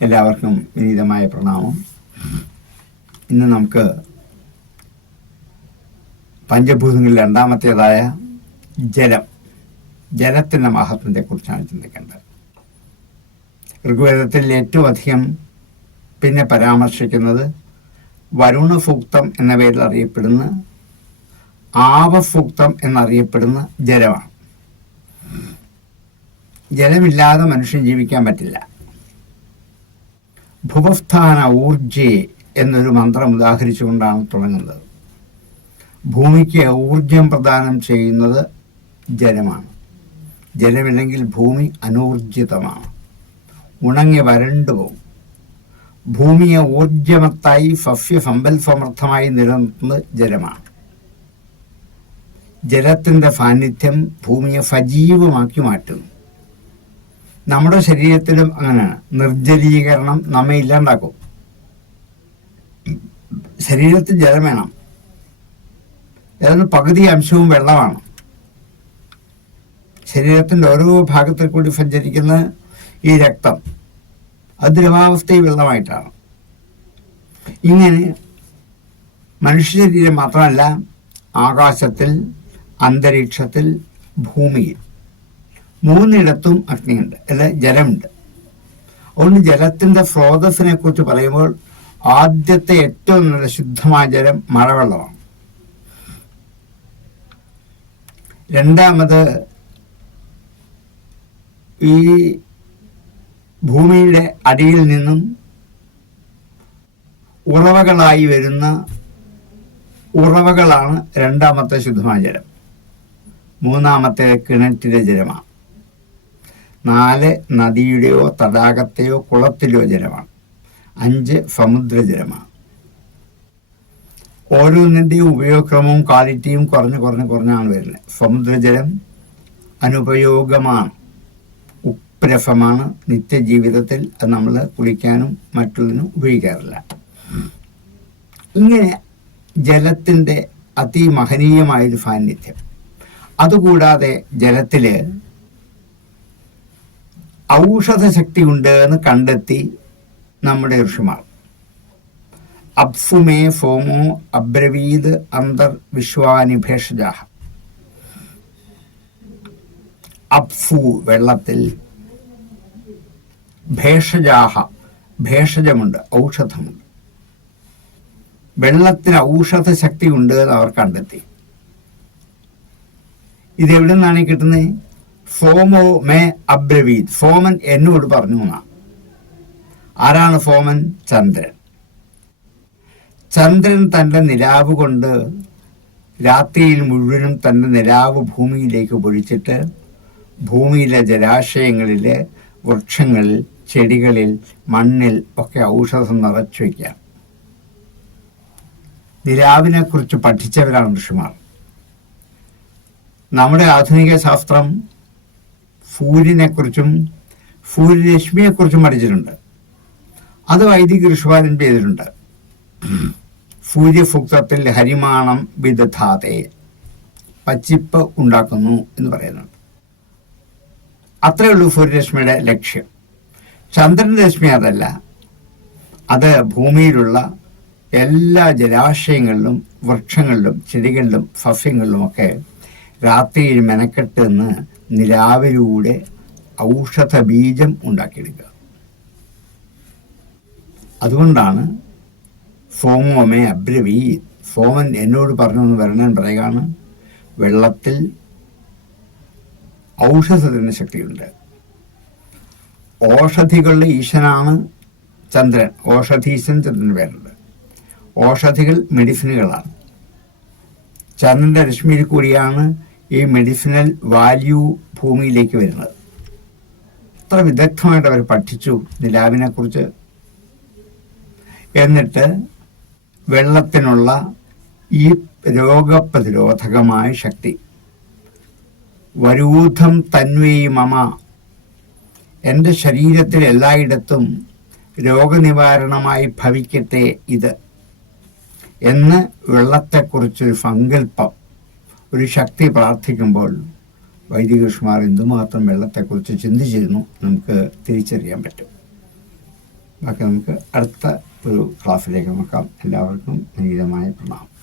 എല്ലാവർക്കും വിനീതമായ പ്രണാമം. ഇന്ന് നമുക്ക് പഞ്ചഭൂതങ്ങളിൽ രണ്ടാമത്തേതായ ജലം ജലത്തിന്റെ മഹത്വത്തെക്കുറിച്ചാണ് ചിന്തിക്കേണ്ടത്. ഋഗ്വേദത്തിൽ ഏറ്റവും അധികം പിന്നെ പരാമർശിക്കുന്നത് വരുണഭുക്തം എന്ന പേരിൽ അറിയപ്പെടുന്ന ആവഭുക്തം എന്നറിയപ്പെടുന്ന ജലമാണ്. ജലമില്ലാതെ മനുഷ്യൻ ജീവിക്കാൻ പറ്റില്ല. ഭുവസ്ഥാന ഊർജേ എന്നൊരു മന്ത്രം ഉദാഹരിച്ചുകൊണ്ടാണ് തുടങ്ങുന്നത്. ഭൂമിക്ക് ഊർജം പ്രദാനം ചെയ്യുന്നത് ജലമാണ്. ജലമില്ലെങ്കിൽ ഭൂമി അനൂർജിതമാണ്. ഉണങ്ങി വരണ്ടു പോകും ഭൂമിയെ ഊർജമത്തായി സസ്യസമ്പൽ സമ്പൽസമൃദ്ധമായി നിലനിർത്തുന്നത് ജലമാണ്. ജലത്തിന്റെ സാന്നിധ്യം ഭൂമിയെ സജീവമാക്കി മാറ്റുന്നു. നമ്മുടെ ശരീരത്തിലും അങ്ങനെയാണ്. നിർജലീകരണം നമ്മെ ഇല്ലാണ്ടാക്കും. ശരീരത്തിൽ ജലം വേണം. അതിന് പകുതി അംശവും വെള്ളമാണ്. ശരീരത്തിന്റെ ഓരോ ഭാഗത്തിൽ കൂടി സഞ്ചരിക്കുന്ന ഈ രക്തം അത് ദ്രവാവസ്ഥയിൽ വെള്ളമായിട്ടാണ്. ഇങ്ങനെ മനുഷ്യ ശരീരം മാത്രമല്ല ആകാശത്തിൽ അന്തരീക്ഷത്തിൽ ഭൂമിയിൽ. മൂന്നിടത്തും അഗ്നിയുണ്ട്. അല്ല ജലമുണ്ട്. അതുകൊണ്ട് ജലത്തിന്റെ സ്രോതസ്സിനെ കുറിച്ച് പറയുമ്പോൾ ആദ്യത്തെ ഏറ്റവും നല്ല ശുദ്ധമായ ജലം മഴവെള്ളമാണ്. രണ്ടാമത് ഈ ഭൂമിയുടെ അടിയിൽ നിന്നും ഉറവകളായി വരുന്ന ഉറവകളാണ് രണ്ടാമത്തെ ശുദ്ധമായ ജലം. മൂന്നാമത്തെ കിണറ്റിലെ ജലമാണ്. നാല് നദിയുടെയോ തടാകത്തെയോ കുളത്തിലെയോ ജലമാണ്. അഞ്ച് സമുദ്രജലമാണ് ഓരോന്നിന്റെയും ഉപയോഗക്രമവും ക്വാളിറ്റിയും കുറഞ്ഞ് കുറഞ്ഞ് കുറഞ്ഞാണ് വരുന്നത്. സമുദ്രജലം അനുപയോഗമാണ്. ഉപ്രഫമാണ് നിത്യജീവിതത്തിൽ അത് നമ്മൾ കുളിക്കാനും മറ്റുള്ളതിനും ഉപയോഗിക്കാറില്ല. ഇങ്ങനെ ജലത്തിന്റെ അതിമഹനീയമായൊരു സാന്നിധ്യം. അതുകൂടാതെ ജലത്തിൽ ഔഷധ ശക്തി ഉണ്ട് എന്ന് കണ്ടെത്തി നമ്മുടെ ഋഷിമാർ. അപ്സുമേ ഫോമോ അബ്രവീത് അന്തർ വിശ്വാനി ഭേഷജാഹ. വെള്ളത്തിൽ ഭേഷജാഹ ഭേഷജമുണ്ട് ഔഷധമുണ്ട്. വെള്ളത്തിന് ഔഷധ ശക്തി ഉണ്ട് എന്ന് അവർ കണ്ടെത്തി. ഇത് എവിടെ നിന്നാണ് കിട്ടുന്നത്? ഫോമോ മേ അബ്രവീത്. ഫോമൻ എന്നോട് പറഞ്ഞു ആരാണ് ഫോമൻ? ചന്ദ്രൻ. ചന്ദ്രൻ തന്റെ നിലാവ് കൊണ്ട് രാത്രിയിൽ മുഴുവനും തന്റെ നിലാവ് ഭൂമിയിലേക്ക് പൊഴിച്ചിട്ട് ഭൂമിയിലെ ജലാശയങ്ങളിൽ വൃക്ഷങ്ങളിൽ ചെടികളിൽ മണ്ണിൽ ഒക്കെ ഔഷധം നിറച്ചു വയ്ക്കാം നിലാവിനെക്കുറിച്ച് പഠിച്ചവരാണ് ഋഷിമാർ. നമ്മുടെ ആധുനിക ശാസ്ത്രം സൂര്യനെക്കുറിച്ചും സൂര്യരശ്മിയെക്കുറിച്ചും പഠിച്ചിട്ടുണ്ട്. അത് വൈദിക ഋഷിമാരൻ ചെയ്തിട്ടുണ്ട്. സൂര്യഫുക്തത്തിൽ ഹരിമാണം വിദധാതെ പച്ചിപ്പ് ഉണ്ടാക്കുന്നു എന്ന് പറയുന്നുണ്ട്. അത്രയേ ഉള്ളൂ സൂര്യരശ്മിയുടെ ലക്ഷ്യം. ചന്ദ്രൻ രശ്മി അതല്ല. അത് ഭൂമിയിലുള്ള എല്ലാ ജലാശയങ്ങളിലും വൃക്ഷങ്ങളിലും ചെടികളിലും സസ്യങ്ങളിലുമൊക്കെ രാത്രിയിൽ മെനക്കെട്ട് നിന്ന് നിലാവിലൂടെ ഔഷധ ബീജം ഉണ്ടാക്കിയെടുക്കുക. അതുകൊണ്ടാണ് സോമോമേ അബ്രവീ സോമൻ എന്നോട് പറഞ്ഞു എന്ന് വരണൻ പറയുകയാണ് വെള്ളത്തിൽ ഔഷധത്തിന് ശക്തിയുണ്ട്. ഓഷധികളുടെ ഈശനാണ് ചന്ദ്രൻ. ഓഷധീശൻ ചന്ദ്രൻ പേരുണ്ട്. ഓഷധികൾ മെഡിസിനുകളാണ്. ചന്ദ്രന്റെ രശ്മിയിൽ കൂടിയാണ് ഈ മെഡിസിനൽ വാല്യൂ ഭൂമിയിലേക്ക് വരുന്നത്. അത്ര വിദഗ്ധമായിട്ട് അവർ പഠിച്ചു നിലാവിനെക്കുറിച്ച്. എന്നിട്ട് വെള്ളത്തിനുള്ള ഈ രോഗപ്രതിരോധകമായ ശക്തി. വരൂധം തന്വേയും മമ. എന്റെ ശരീരത്തിൽ എല്ലായിടത്തും രോഗനിവാരണമായി ഭവിക്കട്ടെ ഇത്. എന്ന് വെള്ളത്തെക്കുറിച്ചൊരു സങ്കല്പം ഒരു ശക്തി പ്രാർത്ഥിക്കുമ്പോൾ വൈദിക ഋഷിമാർ എന്തുമാത്രം വെള്ളത്തെക്കുറിച്ച് ചിന്തിച്ചിരുന്നു നമുക്ക് തിരിച്ചറിയാൻ പറ്റും. ബാക്കി നമുക്ക് അടുത്ത ഒരു ക്ലാസ്സിലേക്ക് നോക്കാം. എല്ലാവർക്കും വിനീതമായ പ്രണാമം.